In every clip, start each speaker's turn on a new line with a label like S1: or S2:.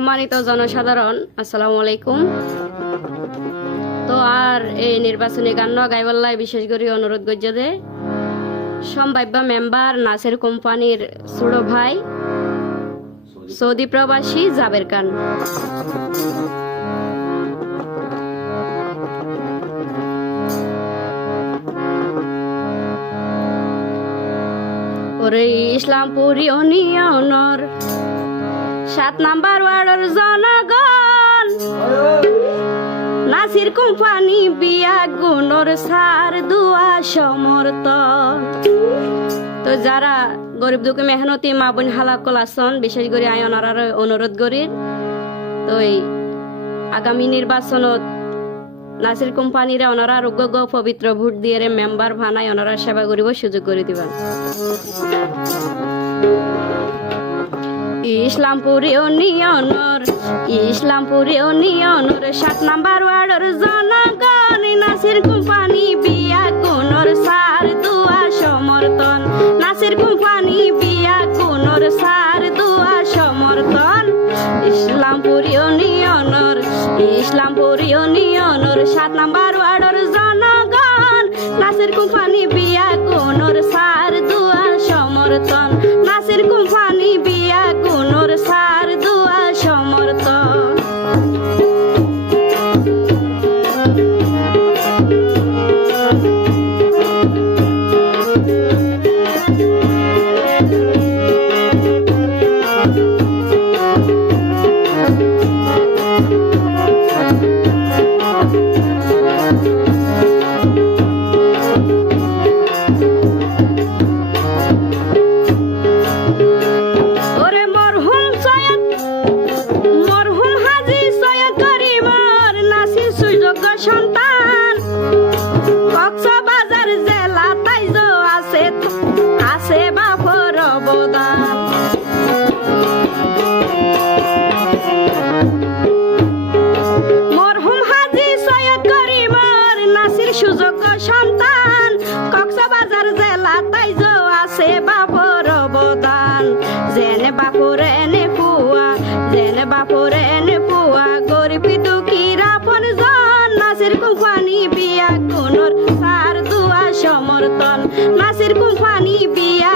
S1: সম্মানিত জনসাধারণ, আসসালামু আলাইকুম। তো আর এই নির্বাচনী গান গাইবাল্লায় বিশেষ করে অনুরোধ করছে যে সম্ভাব্য মেম্বার নাসের কোম্পানির ছোট ভাই সৌদি প্রবাসী জাবের খান। ওরে ইসলামপুর ইউনিয়নর সাত নাম্বার ওয়ার্ডের জনগণ। নাসির কোম্পানি বিয়া গুণর সার দুয়া সমর্থন। তো যারা গরিব দুঃখী মেহনতি মা বোন হালাকল আসন বিশেষ করে আই অনারার অনুরোধ করি, তো আগামী নির্বাচনত নাসির কোম্পানিরে অনারা আরোগ্য গ পবিত্র ভোট দিয়ে মেম্বার ভানাই অনারা সেবা করিব সুযোগ করে দিবেন। ইসলামপুর ইউনিয়নর ইসলামপুর ইউনিয়নর সাত নাম্বার ওয়ার্ডের জনগণ, নাসির কোম্পানি বিয়া কোনর, সার দুয়া সমর্থন। নাসির কোম্পানি বিয়া কোনর, সার দুয়া সমর্থন। ইসলামপুর ইউনিয়নর ইসলামপুর ইউনিয়নর সাত নাম্বার ওয়ার্ডের জনগণ, নাসির কোম্পানি বিয়া কোনর, সার দুয়া সমর্থন। What's up? নাসির কোম্পানি বিয়া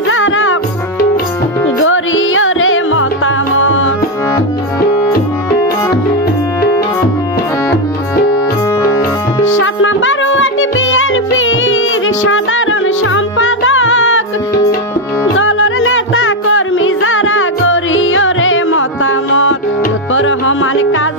S1: যারা মতামত। সাত নাম্বার ওয়ার্ড সম্পাদক। দলের নেতা কর্মী যারা গরিয়রে মতামত। রহমান কাজল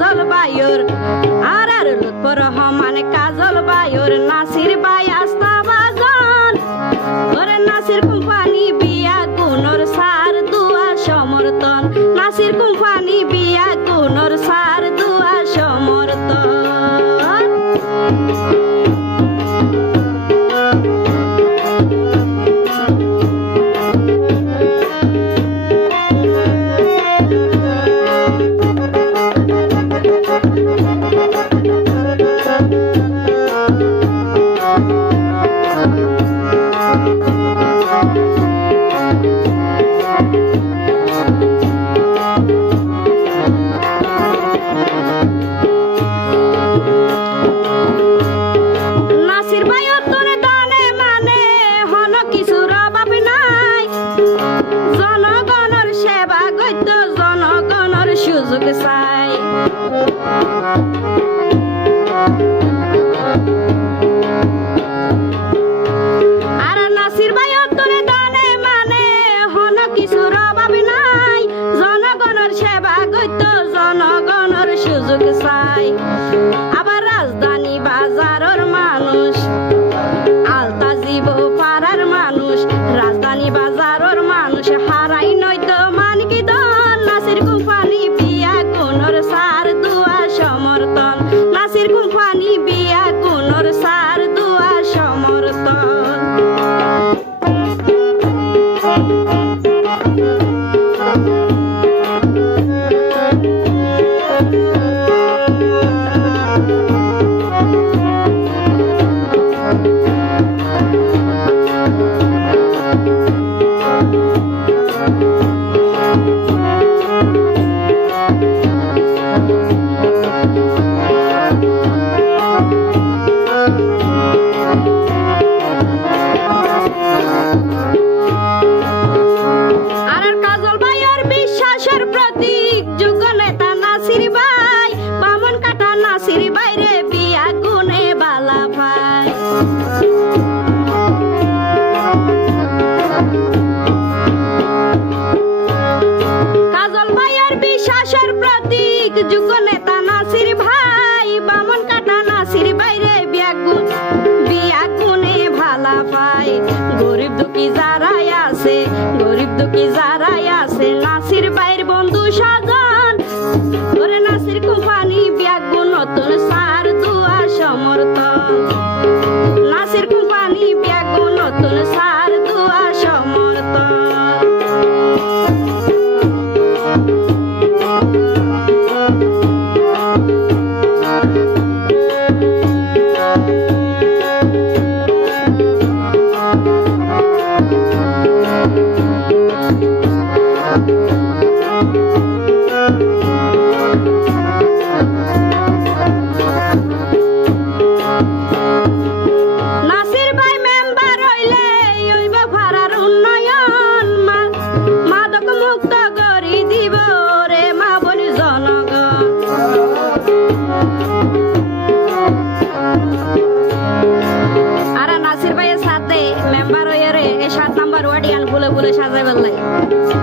S1: Música আছে গরিব দুঃখী যা 我啥都不来。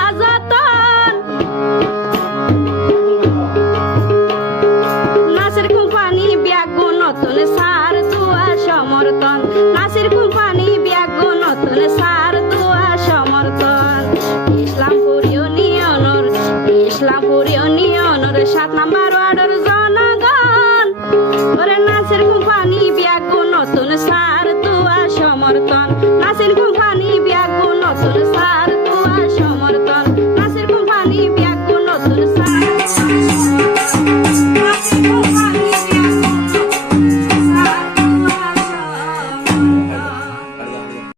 S1: பார்த்தான்